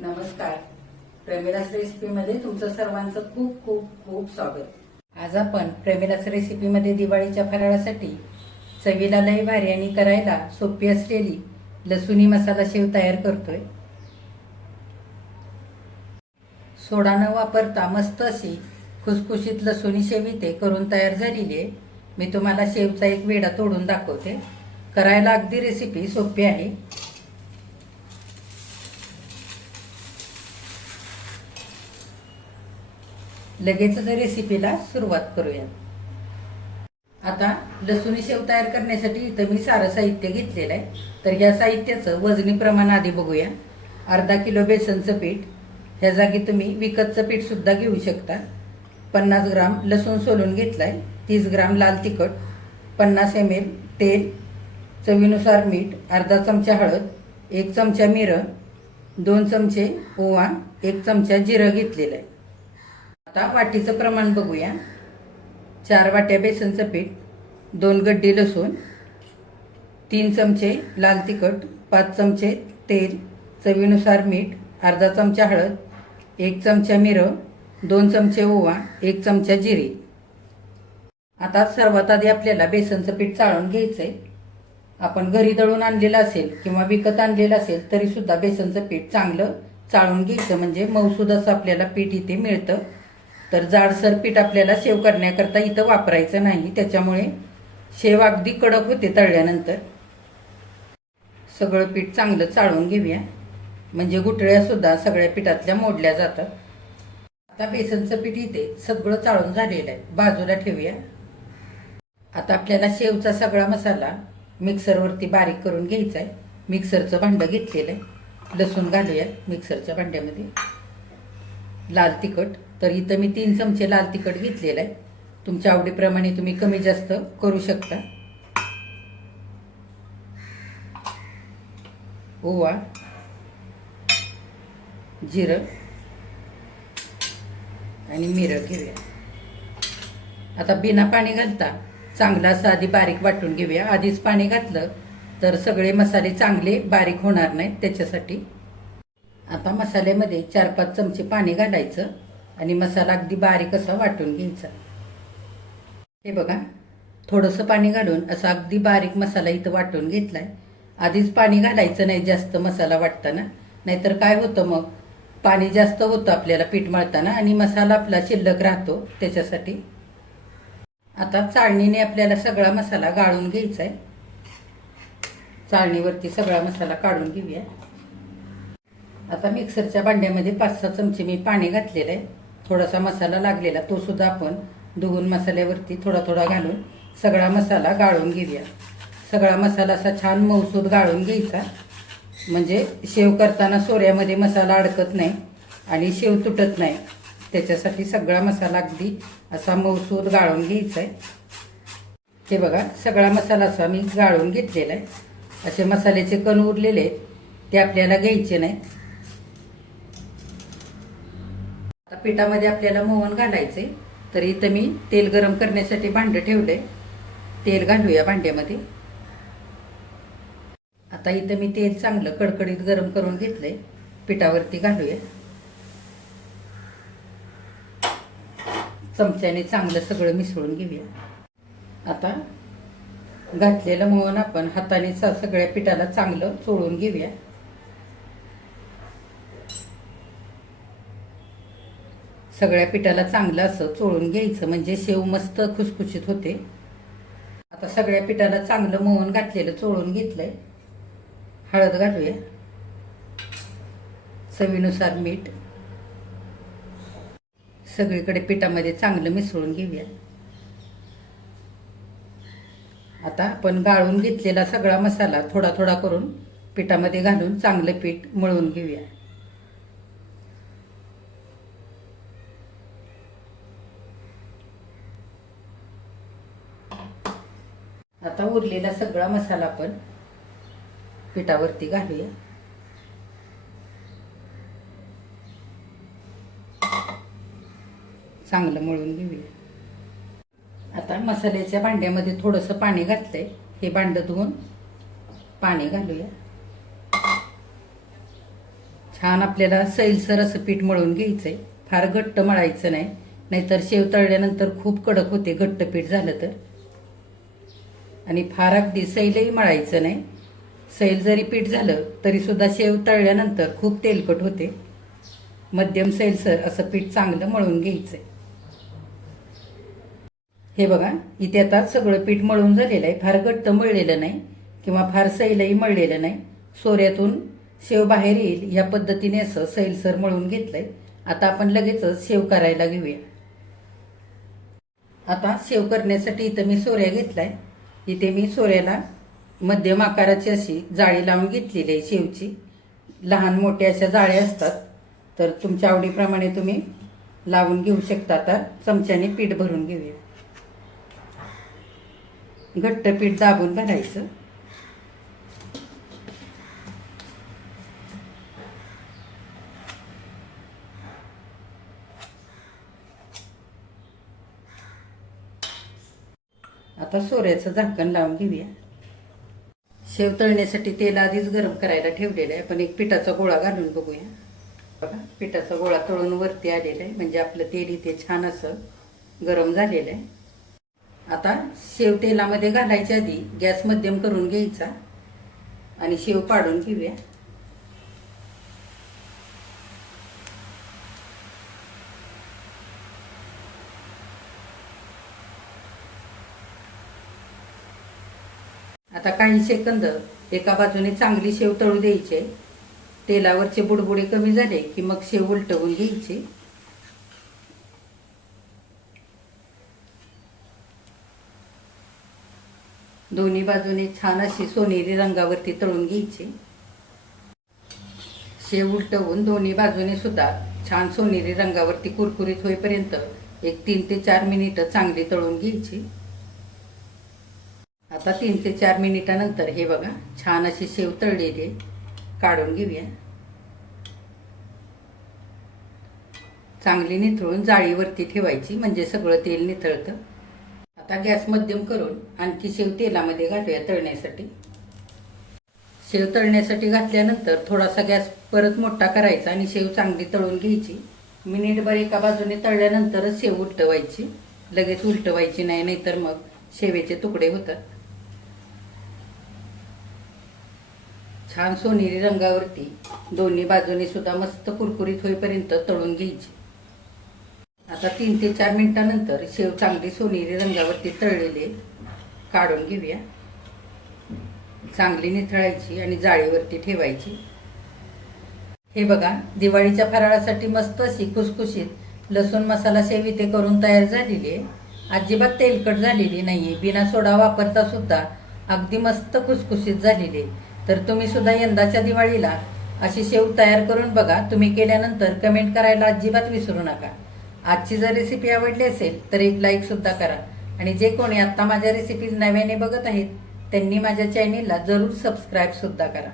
नमस्कार. प्रेमिलास रेसिपीमध्ये तुमचं सर्वांचं खूप खूप खूप स्वागत. आज आपण प्रेमिलास रेसिपीमध्ये दिवाळीच्या फराळासाठी चवीला लई भारी आणि करायला सोपी असलेली लसुणी मसाला शेव तयार करतोय. सोडा न वापरता मस्त अशी खुसखुशीत लसुणी शेव इथे करून तयार झालेली आहे. मी तुम्हाला शेवचा एक वेडा तोडून दाखवते. करायला अगदी रेसिपी सोपी आहे. लगेचच रेसिपीला सुरुवात करूया आता लसूणी शेव तयार करण्यासाठी इथं मी सारं साहित्य घेतलेलं आहे. तर या साहित्याचं वजनी प्रमाण आधी बघूया. अर्धा किलो बेसनचं पीठ. ह्या जागी तुम्ही विकतचं पीठसुद्धा घेऊ शकता. पन्नास ग्राम लसूण सोलून घेतलाय. तीस ग्राम लाल तिखट. पन्नास एम एल तेल. चवीनुसार मीठ. अर्धा चमचा हळद. एक चमचा मिरं. दोन चमचे ओवा. एक चमचा जिरं घेतलेलं आहे. आता वाटीचं प्रमाण बघूया. चार वाट्या बेसनचं पीठ दोन गड्डी लसूण तीन चमचे लाल तिखट पाच चमचे तेल चवीनुसार मीठ अर्धा चमचा हळद एक चमचा मिरं दोन चमचे ओवा एक चमचा जिरे. आता सर्वात आधी आपल्याला बेसनचं पीठ चाळून घ्यायचं आहे आपण घरी दळून आणलेलं असेल किंवा विकत आणलेलं असेल तरीसुद्धा बेसनचं पीठ चांगलं चाळून घ्यायचं. म्हणजे मऊसूद असं आपल्याला पीठ इथे मिळतं. तर जाडसर पीठ आपल्याला शेव करण्याकरता इथं वापरायचं नाही. त्याच्यामुळे शेव अगदी कडक होते तळल्यानंतर. सगळं पीठ चांगलं चाळून घेऊया. म्हणजे गुठळ्यासुद्धा सगळ्या पिठातल्या मोडल्या जातात. आता बेसनचं पीठ इथे सगळं चाळून झालेलं आहे. बाजूला ठेवूया. आता आपल्याला शेवचा सगळा मसाला मिक्सरवरती बारीक करून घ्यायचा आहे. मिक्सरचं भांडं घेतलेलं आहे. लसूण घालूया मिक्सरच्या भांड्यामध्ये. लाल तिखट. तर इथं मी तीन चमचे लाल तिखट घेतलेलं आहे. तुमच्या आवडीप्रमाणे तुम्ही कमी जास्त करू शकता. ओवा जिरं आणि मिरं घेऊया. आता बिना पाणी घालता चांगला असं आधी बारीक वाटून घेऊया. आधीच पाणी घातलं तर सगळे मसाले चांगले बारीक होणार नाहीत त्याच्यासाठी. आता मसाल्यामध्ये चार पाच चमचे पाणी घालायचं. आणि मसाला अगदी बारीक असा वाटून घ्यायचा. हे बघा थोडंसं पाणी घालून असा अगदी बारीक मसाला इथं वाटून घेतलाय. आधीच पाणी घालायचं नाही जास्त मसाला वाटताना. नाहीतर काय होतं मग? पाणी जास्त होतं आपल्याला पीठ मळताना आणि मसाला आपला शिल्लक राहतो त्याच्यासाठी. आता चाळणीने आपल्याला सगळा मसाला गाळून घ्यायचा आहे चाळणीवरती सगळा मसाला काढून घेऊया. आता मिक्सरच्या भांड्यामध्ये पाच सहा चमचे मी पाणी घातलेलं आहे थोडासा मसाला लागलेला तो सुद्धा आपण दुगून मसाल्यावरती थोडा थोडा घालून सगळा मसाला गाळून घेऊया. सगळा मसाला असा छान मऊसूद गाळून घ्यायचा. म्हणजे शेव करताना सोऱ्यामध्ये मसाला अडकत नाही आणि शेव तुटत नाही. त्याच्यासाठी सगळा मसाला अगदी असा मऊसूद गाळून घ्यायचा आहे. हे बघा सगळा मसाला असा मी गाळून घेतलेला आहे. असे मसाल्याचे कण उरलेले आहेत, ते आपल्याला घ्यायचे नाहीत. आता पिठामध्ये आपल्याला मोहन घालायचे तर इथं मी तेल गरम करण्यासाठी भांडं ठेवलंय तेल घालूया भांड्यामध्ये. आता इथं मी तेल चांगलं कडकडीत गरम करून घेतलंय. पिठावरती घालूया. चमच्याने चांगलं सगळं मिसळून घेऊया. आता घातलेलं मोहन आपण हाताने स- सगळ्या पिठाला चांगलं चोळून घेऊया. सगळ्या पिठाला चांगलं असं चोळून घ्यायचं म्हणजे शेव मस्त खुसखुशीत होते. आता सगळ्या पिठाला चांगलं मोहन घातलेलं चोळून घेतलंय. हळद घालूया. चवीनुसार मीठ. सगळीकडे पिठामध्ये चांगलं मिसळून घेऊया. आता आपण गाळून घेतलेला सगळा मसाला थोडा थोडा करून पिठामध्ये घालून चांगलं पीठ मळून घेऊया. आता उरलेला सगळा मसाला आपण पिठावरती घालूया. चांगलं मळून घेऊया. आता मसाल्याच्या भांड्यामध्ये थोडंसं पाणी घातलंय. हे भांडं धुवून पाणी घालूया. छान आपल्याला सैलसर असं पीठ मळून घ्यायचंय. फार घट्ट मळायचं नाही. नाहीतर शेव तळल्यानंतर खूप कडक होते. घट्ट पीठ झालं तर. आणि फार अगदी सैलही मळायचं नाही. सैल जरी पीठ झालं तरीसुद्धा शेव तळल्यानंतर खूप तेलकट होते. मध्यम सैलसर असं पीठ चांगलं मळून घ्यायचंय. हे बघा इथे आता सगळं पीठ मळून झालेलं आहे. फार घट्ट मळलेलं नाही किंवा फार सैलही मळलेलं नाही. सोऱ्यातून शेव बाहेर येईल. या पद्धतीने असं सैलसर मळून घेतलंय. आता आपण लगेचच शेव करायला घेऊया. आता शेव करण्यासाठी इथं मी सोऱ्या घेतलाय. इथे मी सोऱ्याला मध्यम आकाराची अशी जाळी लावून घेतलेली आहे शेवची. लहान मोठ्या अशा जाळ्या असतात. तर तुमच्या आवडीप्रमाणे तुम्ही लावून घेऊ शकता आता. चमच्याने पीठ भरून घेऊया. घट्ट पीठ दाबून भरायचं. आता सोऱ्याचं झाकण लावून घेऊया. शेव तळण्यासाठी तेल आधीच गरम करायला ठेवलेलं आहे. पण एक पिठाचा गोळा घालून बघूया. बघा पिठाचा गोळा तळून वरती आलेला आहे. म्हणजे आपलं तेल इथे छान असं गरम झालेलं आहे. आता शेव तेलामध्ये घालायच्या आधी गॅस मध्यम करून घ्यायचा आणि शेव पाडून घेऊया. आता काही सेकंद एका बाजूने चांगली शेव तळू द्यायचे. तेलावरचे बुडबुडे कमी झाले की मग शेव उलटवून घ्यायची. दोन्ही बाजूने छान अशी सोनेरी रंगावरती तळून घ्यायची. शेव उलटवून दोन्ही बाजूने सुद्धा छान सोनेरी रंगावरती कुरकुरीत होईपर्यंत एक तीन ते चार मिनिटं चांगली तळून घ्यायची. आता तीन ते चार मिनिटानंतर हे बघा छान अशी शेव तळलेली आहे. काढून घेऊया. चांगली निथळून जाळीवरती ठेवायची म्हणजे सगळं तेल निथळतं. आता गॅस मध्यम करून आणखी शेव तेलामध्ये घालूया तळण्यासाठी. शेव तळण्यासाठी घातल्यानंतर थोडासा गॅस परत मोठा करायचा आणि शेव चांगली तळून घ्यायची. मिनिटभर एका बाजूने तळल्यानंतरच शेव उलटवायची. लगेच उलटवायची नाही नाहीतर मग शेवेचे तुकडे होतात. छान सोनेरी रंगावरती दोन्ही बाजूने सुद्धा मस्त कुरकुरीत होईपर्यंत तळून घ्यायची. आता तीन ते चार मिनिटानंतर शेव चांगली सोनेरी रंगावरती तळलेले काढून घेऊया. चांगली निथळायची आणि जाळीवरती ठेवायची. हे बघा दिवाळीच्या फराळासाठी मस्त अशी खुसखुशीत लसूण मसाला शेव इथे करून तयार झालेली आहे. अजिबात तेलकट झालेली नाही बिना सोडा वापरता सुद्धा अगदी मस्त खुसखुशीत झालेली आहे. तर तुम्ही सुद्धा यंदाच्या दिवाळीला अशी शेव तयार करून बघा. तुम्ही केल्यानंतर कमेंट करायला अजिबात विसरू नका. आजची जर रेसिपी आवडली असेल तर एक लाईक सुद्धा करा. आणि जे कोणी आता माझ्या रेसिपीज नव्याने बघत आहेत त्यांनी माझ्या चॅनेलला जरूर सबस्क्राईब सुद्धा करा.